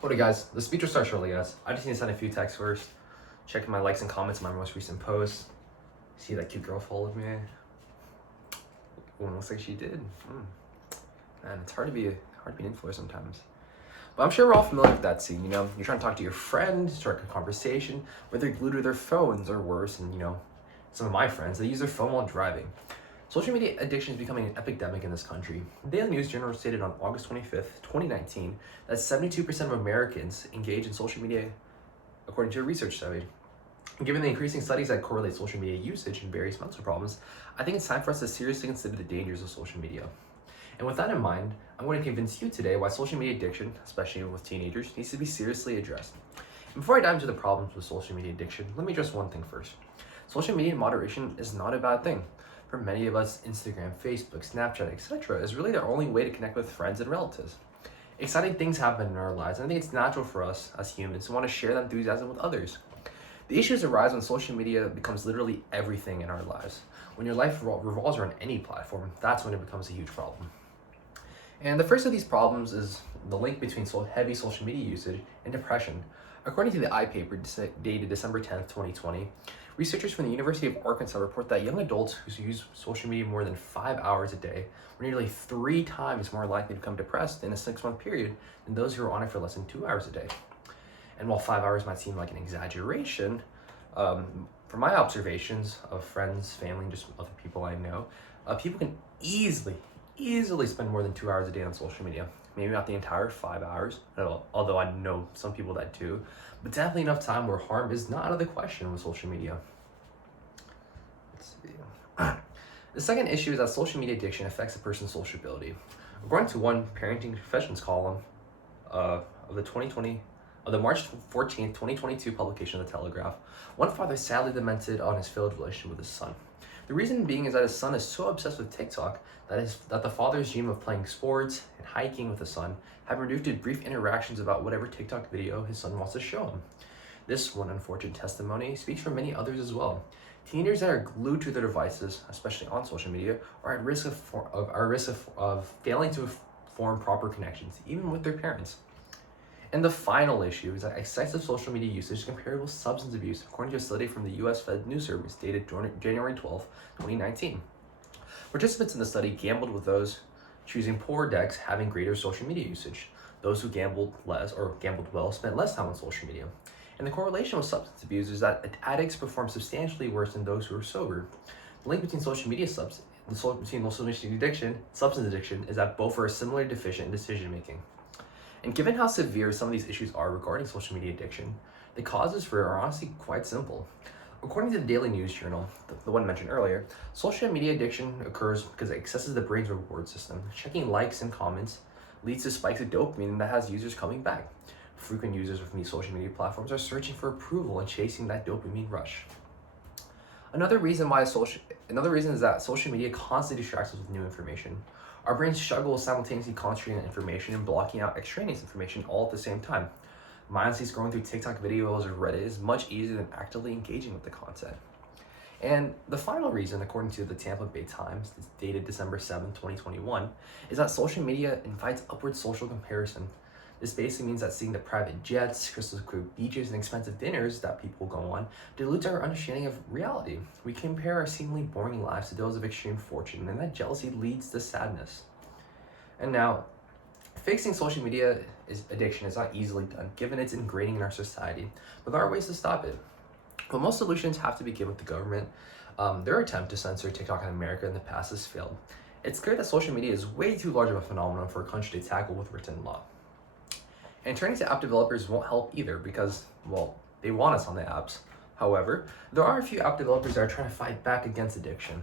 What guys, the speech will start shortly, guys. I just need to send a few texts first. Checking my likes and comments on my most recent post. See that cute girl followed me. Well, looks like she did. Man, it's hard to be an influencer sometimes. But I'm sure we're all familiar with that scene, You're trying to talk to your friend, start a conversation, but they're glued to their phones or worse, and some of my friends, they use their phone while driving. Social media addiction is becoming an epidemic in this country. The Daily News Journal stated on August 25th, 2019, that 72% of Americans engage in social media, according to a research study. Given the increasing studies that correlate social media usage and various mental problems, I think it's time for us to seriously consider the dangers of social media. And with that in mind, I'm going to convince you today why social media addiction, especially with teenagers, needs to be seriously addressed. And before I dive into the problems with social media addiction, let me address one thing first. Social media moderation is not a bad thing. For many of us, Instagram, Facebook, Snapchat, etc. is really the only way to connect with friends and relatives. Exciting things happen in our lives, and I think it's natural for us as humans to want to share that enthusiasm with others. The issues arise when social media becomes literally everything in our lives. When your life revolves around any platform, that's when it becomes a huge problem. And the first of these problems is the link between heavy social media usage and depression. According to the iPaper dated December 10th, 2020, researchers from the University of Arkansas report that young adults who use social media more than 5 hours a day were nearly 3 times more likely to become depressed in a 6-month period than those who are on it for less than 2 hours a day. And while 5 hours might seem like an exaggeration, from my observations of friends, family, and just other people I know, people can easily spend more than 2 hours a day on social media. Maybe not the entire 5 hours, although I know some people that do, but definitely enough time where harm is not out of the question with social media. Let's see. The second issue is that social media addiction affects a person's sociability. According to one parenting professions column of the March 14th, 2022 publication of The Telegraph, one father sadly lamented on his failed relationship with his son. The reason being is that his son is so obsessed with TikTok that the father's dream of playing sports and hiking with his son have reduced to brief interactions about whatever TikTok video his son wants to show him. This one unfortunate testimony speaks for many others as well. Teenagers that are glued to their devices, especially on social media, are at risk of failing to form proper connections, even with their parents. And the final issue is that excessive social media usage is comparable to substance abuse, according to a study from the U.S. Fed News Service dated January 12, 2019. Participants in the study gambled with those choosing poorer decks having greater social media usage. Those who gambled less or gambled well spent less time on social media. And the correlation with substance abuse is that addicts perform substantially worse than those who are sober. The link between social media substance addiction is that both are similarly deficient in decision making. And given how severe some of these issues are regarding social media addiction, the causes for it are honestly quite simple. According to the Daily News Journal, the one mentioned earlier, social media addiction occurs because it accesses the brain's reward system. Checking likes and comments leads to spikes of dopamine that has users coming back. Frequent users of these social media platforms are searching for approval and chasing that dopamine rush. Another reason is that social media constantly distracts us with new information. Our brains struggle with simultaneously concentrating on information and blocking out extraneous information all at the same time. Mindlessly scrolling through TikTok videos or Reddit is much easier than actively engaging with the content. And the final reason, according to the Tampa Bay Times, dated December 7, 2021, is that social media invites upward social comparison. This basically means that seeing the private jets, crystal clear beaches, and expensive dinners that people go on dilutes our understanding of reality. We compare our seemingly boring lives to those of extreme fortune, and that jealousy leads to sadness. And now, fixing social media addiction is not easily done, given its ingraining in our society, but there are ways to stop it. But most solutions have to begin with the government. Their attempt to censor TikTok in America in the past has failed. It's clear that social media is way too large of a phenomenon for a country to tackle with written law. And turning to app developers won't help either because, they want us on the apps. However, there are a few app developers that are trying to fight back against addiction.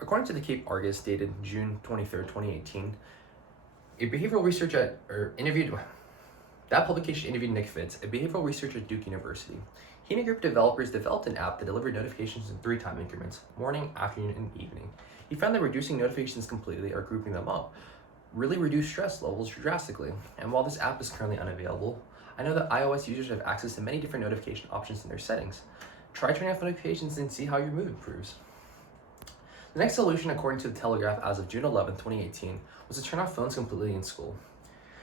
According to the Cape Argus, dated June 23rd, 2018, a behavioral researcher interviewed Nick Fitz, a behavioral researcher at Duke University. He and a group of developers developed an app that delivered notifications in 3 time increments, morning, afternoon, and evening. He found that reducing notifications completely or grouping them up really reduce stress levels drastically. And while this app is currently unavailable, I know that iOS users have access to many different notification options in their settings. Try turning off notifications and see how your mood improves. The next solution, according to The Telegraph as of June 11, 2018, was to turn off phones completely in school.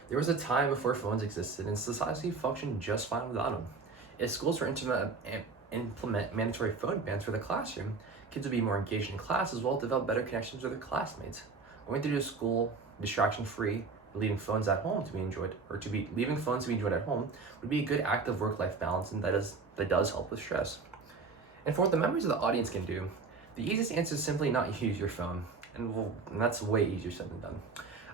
There was a time before phones existed and society functioned just fine without them. If schools were implement mandatory phone bans for the classroom, kids would be more engaged in class as well as develop better connections with their classmates. Going through school distraction-free, leaving phones at home to be enjoyed, or to be leaving phones to be enjoyed at home would be a good active work-life balance, and that does help with stress. And for what the members of the audience can do, the easiest answer is simply not use your phone, and that's way easier said than done.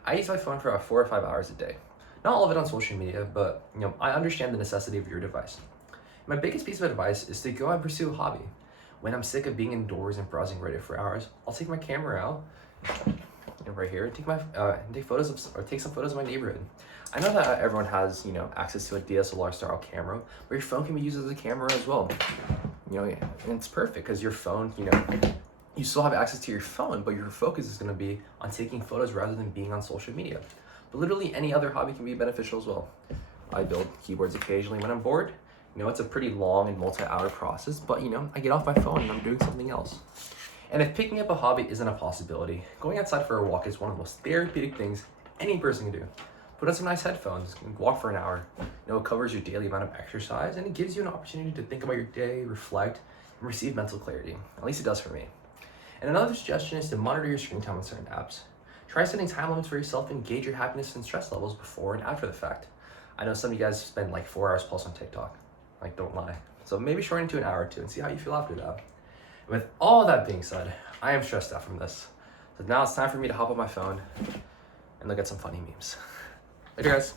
I use my phone for about 4 or 5 hours a day. Not all of it on social media, but I understand the necessity of your device. My biggest piece of advice is to go and pursue a hobby. When I'm sick of being indoors and browsing Reddit for hours, I'll take my camera out, and right here, take some photos of my neighborhood. I know that everyone has access to a DSLR style camera, but your phone can be used as a camera as well. And it's perfect because your phone, you still have access to your phone, but your focus is going to be on taking photos rather than being on social media. But literally any other hobby can be beneficial as well. I build keyboards occasionally when I'm bored. It's a pretty long and multi-hour process, but I get off my phone and I'm doing something else. And if picking up a hobby isn't a possibility, going outside for a walk is one of the most therapeutic things any person can do. Put on some nice headphones and walk for an hour. It covers your daily amount of exercise and it gives you an opportunity to think about your day, reflect, and receive mental clarity. At least it does for me. And another suggestion is to monitor your screen time on certain apps. Try setting time limits for yourself and gauge your happiness and stress levels before and after the fact. I know some of you guys spend like 4 hours plus on TikTok. Like, don't lie. So maybe shorten to an hour or two and see how you feel after that. With all that being said, I am stressed out from this. So now it's time for me to hop on my phone and look at some funny memes. Later, guys.